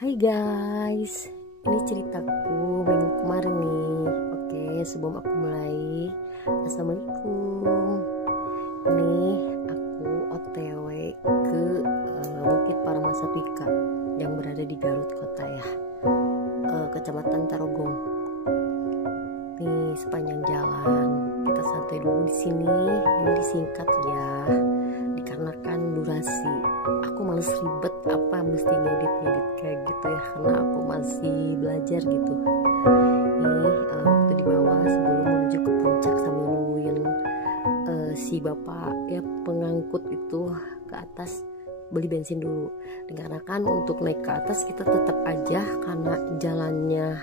Hai guys, ini ceritaku minggu kemarin nih. Oke, sebelum aku mulai, assalamualaikum. Ini aku OTW ke Bukit Paramasatwika yang berada di Garut Kota ya, Kecamatan Tarogong. Nih sepanjang jalan kita santai dulu di sini. Ini disingkat ya, dikarenakan durasi. Aku males ribet apa mesti ngedit kayak gitu ya, karena aku masih belajar gitu. Nih waktu di bawah sebelum menuju ke puncak sambil nungguin si bapak ya pengangkut itu ke atas beli bensin dulu. Dikarenakan untuk naik ke atas kita tetap aja karena jalannya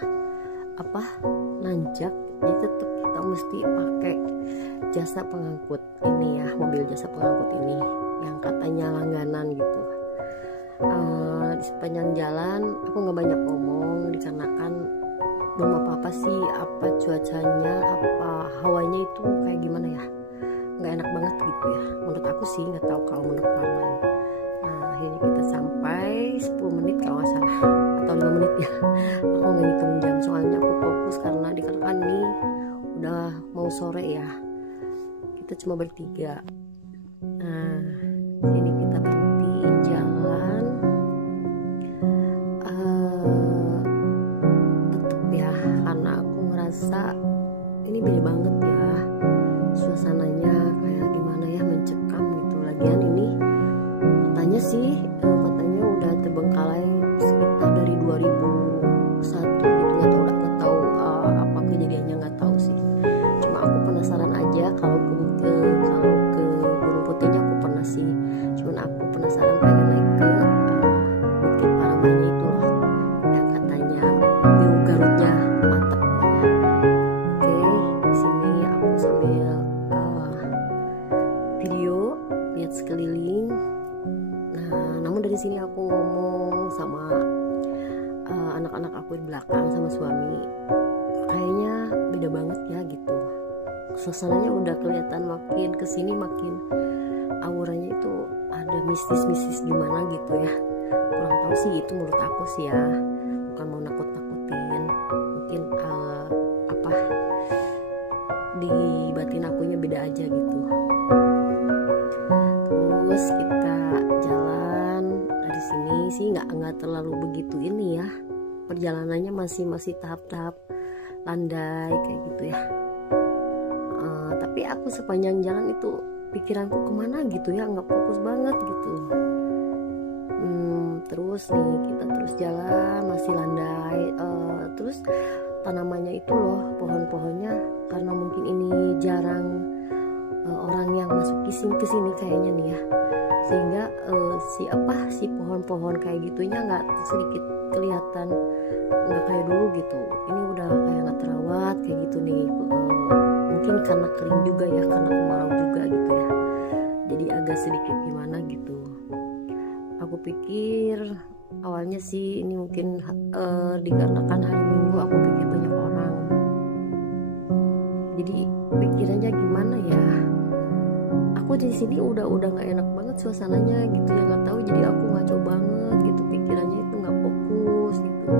nanjak, jadi tetap kita mesti pakai jasa pengangkut ini ya, mobil jasa pengangkut ini yang katanya langganan gitu. Di sepanjang jalan aku nggak banyak ngomong dikarenakan belum apa-apa sih, apa cuacanya, apa hawanya itu kayak gimana ya, nggak enak banget gitu ya menurut aku sih, nggak tahu kalau menurut orang lain. Akhirnya kita sampai 10 menit kalau nggak salah atau 5 menit ya, aku nggak ngitung jam soalnya aku fokus karena dikarenakan nih udah mau sore ya, kita cuma bertiga. Sini kita berhentiin jalan, tetep ya karena aku ngerasa ini beda banget ya suasananya, kayak gimana ya, mencekam gitu. Lagian ini katanya udah terbengkalai sekitar dari 2001 gitu, nggak tahu apa kejadiannya, nggak tahu sih. Cuma aku penasaran aja, kalau ke Gunung Putihnya aku pernah sih, cuman aku penasaran pengen naik ke Bukit Paramanya itu loh, yang katanya view Garutnya mantap pokoknya. Oke, di sini aku sambil video lihat sekeliling. Namun dari sini aku ngomong sama anak-anak aku di belakang sama suami, kayaknya beda banget ya gitu. Suasananya udah kelihatan makin kesini makin auranya itu ada mistis-mistis gimana gitu ya. Kurang tahu sih, itu menurut aku sih ya, bukan mau nakut-nakutin. Mungkin di batin akunya beda aja gitu. Terus kita jalan dari sini sih nggak terlalu begitu ini ya, perjalanannya masih tahap-tahap landai kayak gitu ya. Tapi aku sepanjang jalan itu pikiranku kemana gitu ya, nggak fokus banget gitu. Terus nih kita terus jalan masih landai, terus tanamannya itu loh, pohon-pohonnya, karena mungkin ini jarang orang yang masuk ke sini kayaknya nih ya, sehingga si pohon-pohon kayak gitunya nggak sedikit kelihatan, nggak kayak dulu gitu. Ini udah kayak nggak terawat kayak gitu nih. Mungkin karena kering juga ya, karena kemarau juga gitu ya, jadi agak sedikit gimana gitu. Aku pikir awalnya sih ini mungkin dikarenakan hari Minggu, aku pikir banyak orang, jadi pikirannya gimana ya, aku di sini udah nggak enak banget suasananya gitu ya, nggak tahu, jadi aku ngaco banget gitu, pikirannya itu nggak fokus gitu,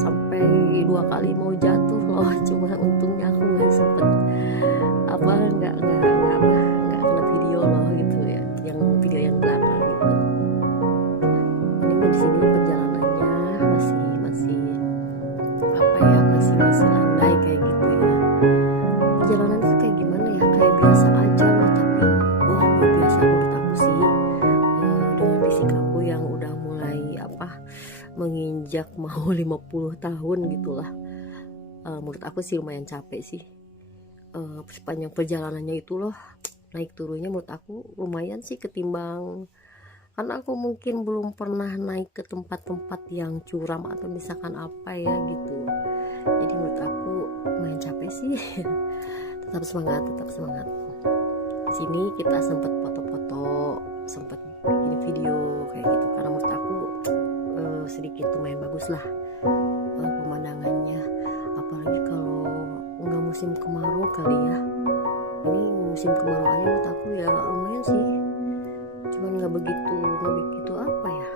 sampai 2 kali mau jatuh loh. Cuma untungnya aku nggak sempet nggak kena video loh gitu ya, yang video yang belakang gitu. Ini di sini perjalanannya masih landai kayak gitu ya. Perjalanan itu kayak gimana ya, kayak biasa aja loh, tapi wah luar biasa menurut aku sih. Dengan fisik aku yang udah mulai menginjak mau 50 tahun gitulah, menurut aku sih lumayan capek sih. Sepanjang perjalanannya itu loh, naik turunnya menurut aku lumayan sih ketimbang, karena aku mungkin belum pernah naik ke tempat-tempat yang curam atau misalkan apa ya gitu, jadi menurut aku lumayan capek sih. Tetap semangat. Di sini kita sempat foto-foto, sempat bikin video kayak gitu, karena menurut aku sedikit lumayan bagus lah pemandangannya, apalagi kalau nggak musim kemarau kali ya. Ini musim kemarau aja menurut aku ya lumayan sih, cuman nggak begitu apa ya,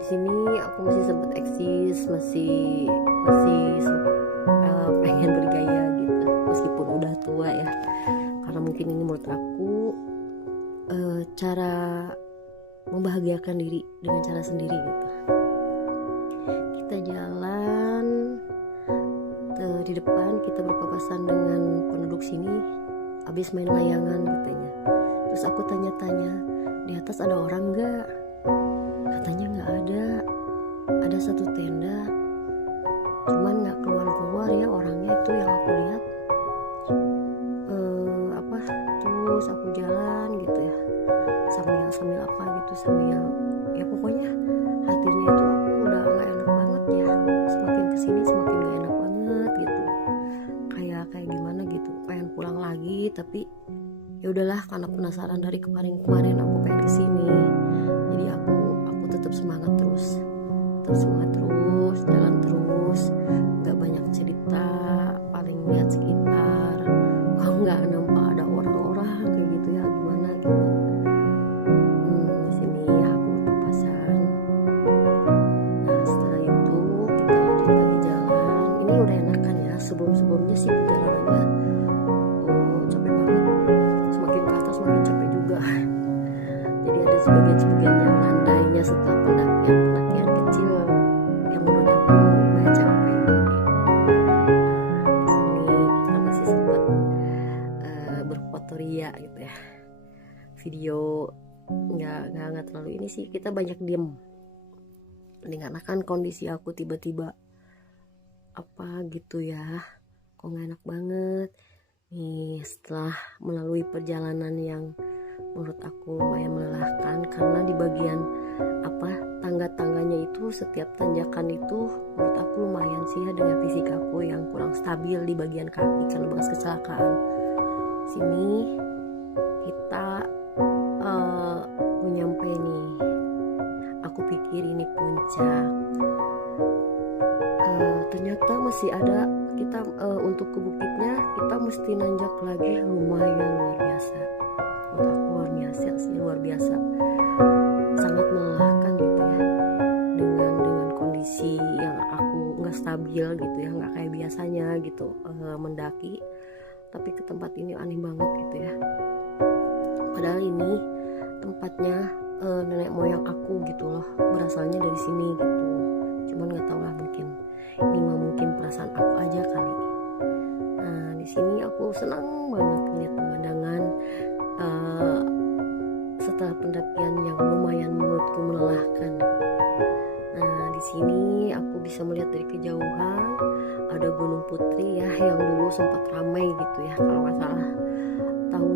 di sini aku masih sempat eksis, masih pengen bergaya gitu meskipun udah tua ya, karena mungkin ini menurut aku cara membahagiakan diri dengan cara sendiri gitu. Kita jalan di depan, kita berpapasan dengan penduduk sini, habis main layangan katanya. Terus aku tanya-tanya, di atas ada orang nggak? Katanya nggak ada. Ada satu tenda, cuman nggak keluar ya orangnya itu yang aku lihat. Terus aku jalan gitu ya, sambil apa gitu, sambil ya pokoknya hatinya itu aku udah nggak enak banget ya. Semakin kesini semakin nggak enak banget gitu. Kayak gimana gitu, pengen pulang lagi tapi ya udahlah, karena penasaran dari kemarin aku pengen kesini. Jadi aku tetap semangat terus, jalan terus, nggak banyak cerita, paling lihat sekitar. Kalau nggak nampak ada orang-orang kayak gitu ya gimana gitu. Di sini aku papasan. Nah setelah itu kita lanjut lagi jalan. Ini udah enakan ya, sebelumnya sih perjalanannya capek banget, semakin ke atas semakin capek juga. Jadi ada sebagian yang landainya setelah pendakian kecil yang menurut aku banyak capek. Di sini kita masih sempat berfotoria gitu ya, video nggak terlalu ini sih, kita banyak diem dikarenakan kondisi aku tiba-tiba apa gitu ya, kok nggak enak banget nih setelah melalui perjalanan yang menurut aku lumayan melelahkan, karena di bagian tangga-tangganya itu, setiap tanjakan itu menurut aku lumayan sih ya, dengan fisik aku yang kurang stabil di bagian kaki karena bekas kecelakaan. Sini kita nyampe nih, aku pikir ini puncak, ternyata masih ada. Kita untuk ke bukitnya kita mesti nanjak lagi, lumayan luar biasa. Menurut aku luar biasa, sangat melelahkan gitu ya, dengan kondisi yang aku nggak stabil gitu ya, nggak kayak biasanya gitu mendaki. Tapi ke tempat ini aneh banget gitu ya, padahal ini tempatnya nenek moyang aku gitu loh, berasalnya dari sini gitu. Cuman nggak tahu lah, mungkin perasaan aku aja kali. Nah di sini aku senang banget lihat pemandangan setelah pendakian yang lumayan menurutku melelahkan. Nah di sini aku bisa melihat dari kejauhan ada Gunung Putri ya, yang dulu sempat ramai gitu ya, kalau nggak salah tahun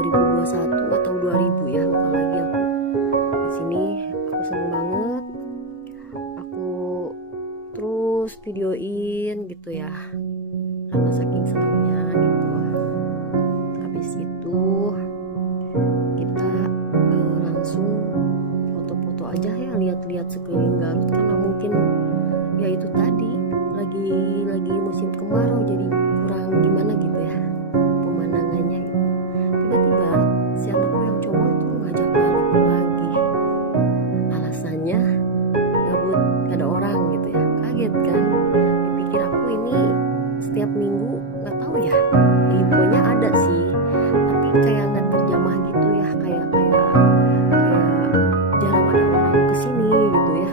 2021 atau 2000 ya, lupa lagi aku. Di sini aku seneng banget, aku terus videoin gitu ya, karena saking senangnya gitu. Habis itu kita langsung foto-foto aja ya, lihat-lihat sekeliling Garut, karena mungkin ya itu tadi lagi musim kemarau, jadi kurang gimana gitu ya pemandangannya gitu. Tiba-tiba si anakku yang cowok itu ngajak balik lagi, alasannya gabut, gak ada orang gitu ya. Kaget kan, dipikir aku ini setiap minggu, nggak tahu ya, infonya ada sih tapi kayak nggak terjamah gitu ya, kayak jarang ada orang kesini gitu ya.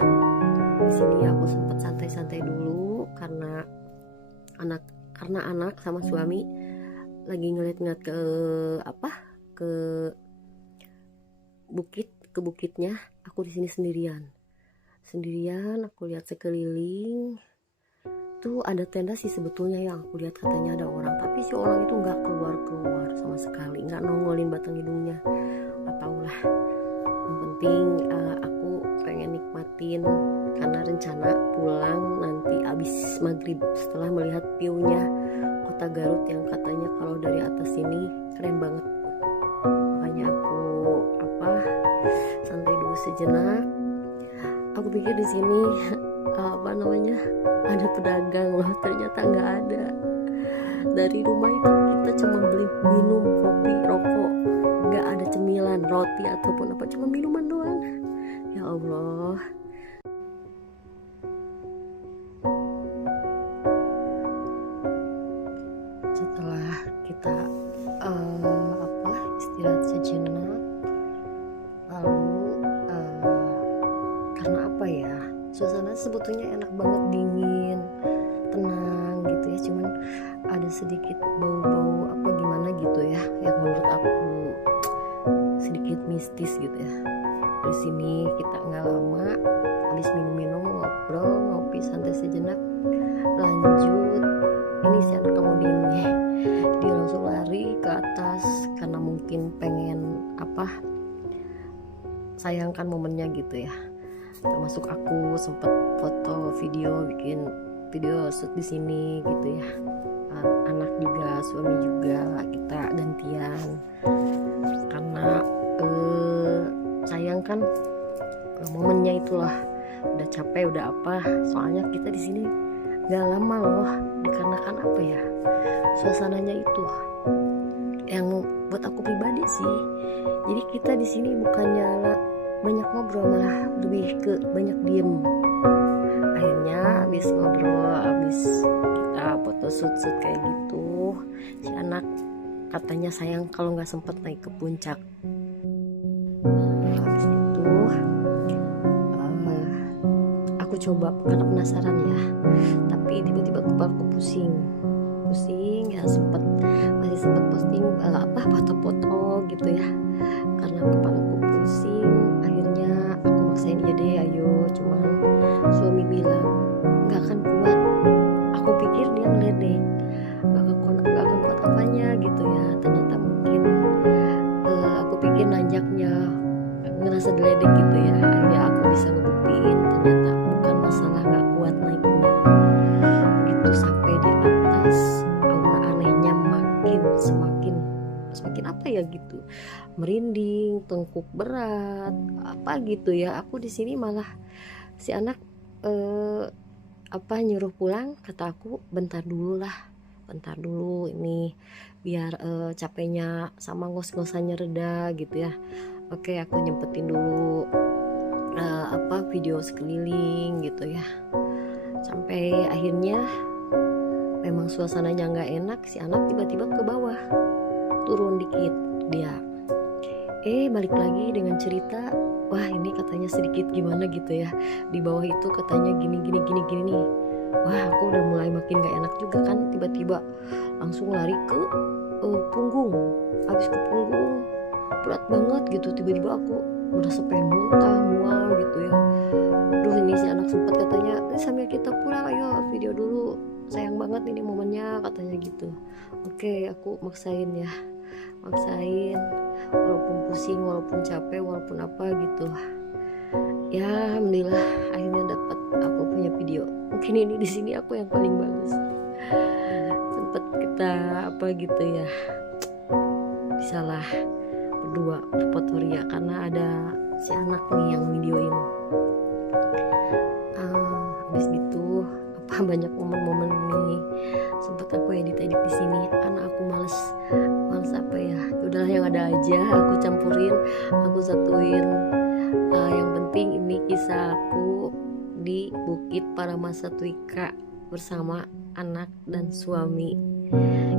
Di sini aku sempat santai-santai dulu karena anak sama suami lagi ngeliat ke bukitnya. Aku di sini sendirian, aku lihat sekeliling. Tuh ada tenda sih sebetulnya yang aku lihat, katanya ada orang, tapi si orang itu nggak keluar sama sekali, nggak nongolin batang hidungnya. Nggak tahu lah, yang penting aku pengen nikmatin, karena rencana pulang nanti abis maghrib setelah melihat view-nya kota Garut yang katanya kalau dari atas sini keren banget. Makanya aku santai dulu sejenak. Aku pikir di sini ada pedagang loh, ternyata nggak ada. Dari rumah itu kita cuma beli minum, kopi, rokok, nggak ada cemilan, roti ataupun apa, cuma minuman doang. Ya Allah, kita istirahat sejenak. Lalu karena apa ya, suasana sebetulnya enak banget, dingin, tenang gitu ya, cuman ada sedikit bau-bau apa gimana gitu ya, yang menurut aku sedikit mistis gitu ya. Di sini kita nggak lama, habis minum-minum, ngobrol, ngopi santai sejenak, lanjut. Ini si anak kemudian nih, dia langsung lari ke atas karena mungkin pengen sayangkan momennya gitu ya. Termasuk aku sempet foto video, bikin video shoot di sini gitu ya. Anak juga, suami juga, kita gantian karena sayang kan momennya itulah. Udah capek, udah apa, soalnya kita di sini nggak lama loh, dikarenakan apa ya, suasananya itu yang buat aku pribadi sih. Jadi kita di sini bukannya banyak ngobrol, malah lebih ke banyak diem. Akhirnya habis ngobrol, habis kita foto shoot kayak gitu, si anak katanya sayang kalau nggak sempet naik ke puncak. Habis itu aku coba karena penasaran ya, tapi tiba-tiba kepalaku pusing ya, masih sempet posting foto-foto gitu ya, karena kepalaku pusing. Akhirnya aku maksain, iya deh ayo, cuman suami bilang nggak akan kuat. Aku pikir dia ngeledek, nggak akan kuat apanya gitu ya, ternyata mungkin aku pikir nanjaknya ngerasa diledek gitu ya. Akhirnya aku bisa ngebuktiin ternyata bukan masalah nggak kuat naiknya. Begitu sampai di atas, aura anehnya semakin apa ya gitu, merinding, tengkuk berat apa gitu ya. Aku di sini malah si anak nyuruh pulang, kata aku bentar dulu ini biar capeknya sama ngos-ngosannya reda gitu ya. Oke, aku nyempetin dulu video sekeliling gitu ya. Sampai akhirnya memang suasananya nggak enak, si anak tiba-tiba ke bawah, turun dikit dia. Balik lagi dengan cerita, wah ini katanya sedikit gimana gitu ya, di bawah itu katanya gini nih. Wah, aku udah mulai makin gak enak juga kan, tiba-tiba langsung lari ke punggung. Habis ke punggung berat banget gitu, tiba-tiba aku merasa pengen muntah, mual gitu ya. Duh, ini si anak sempat katanya, sambil kita pulang ayo video dulu, sayang banget ini momennya katanya gitu. Oke, aku maksain, walaupun pusing, walaupun capek, walaupun apa gitu ya. Alhamdulillah akhirnya dapat aku punya video. Mungkin ini di sini aku yang paling bagus, sempet kita gitu ya, bisalah berdua berfoto ria karena ada si anak nih yang videoin. Habis gitu banyak momen-momen ini sempat aku edit di sini karena aku males udahlah yang ada aja aku campurin, aku satuin. Yang penting ini kisah aku di Bukit Paramasatwika bersama anak dan suami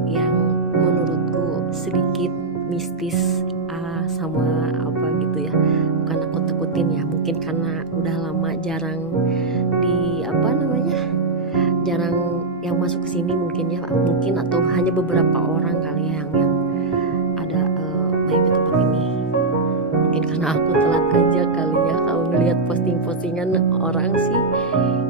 yang menurutku sedikit mistis sama gitu ya. Bukan aku takutin ya, mungkin karena udah lama jarang jarang yang masuk ke sini mungkin atau hanya beberapa orang kali ya yang ada main ke tempat ini. Mungkin karena aku telat aja kali ya, kalau ngelihat postingan orang sih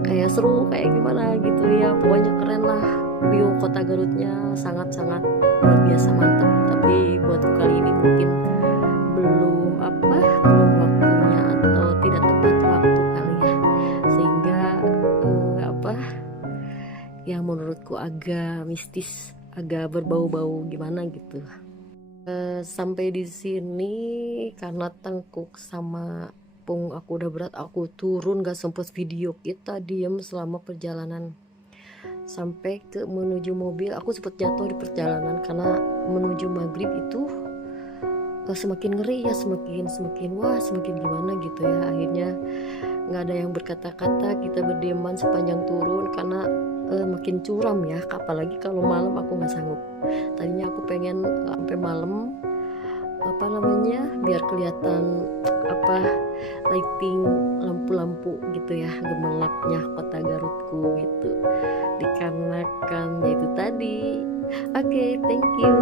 kayak seru, kayak gimana gitu ya. Pokoknya keren lah, view kota Garutnya sangat-sangat luar biasa mantap. Tapi buatku kali ini mungkin belum waktunya atau tidak tepat waktu kali ya, sehingga yang menurutku agak mistis, agak berbau-bau gimana gitu. Sampai di sini karena tengkuk sama punggung aku udah berat, aku turun, gak sempet video. Kita diem selama perjalanan sampai ke menuju mobil. Aku sempet jatuh di perjalanan karena menuju maghrib itu semakin ngeri ya, semakin gimana gitu ya. Akhirnya nggak ada yang berkata-kata, kita berdiaman sepanjang turun karena makin curam ya, apalagi kalau malam aku nggak sanggup. Tadinya aku pengen sampai malam, apa namanya, biar kelihatan lighting lampu-lampu gitu ya, gemerlapnya kota Garutku gitu, dikarenakan ya itu tadi. Oke, thank you.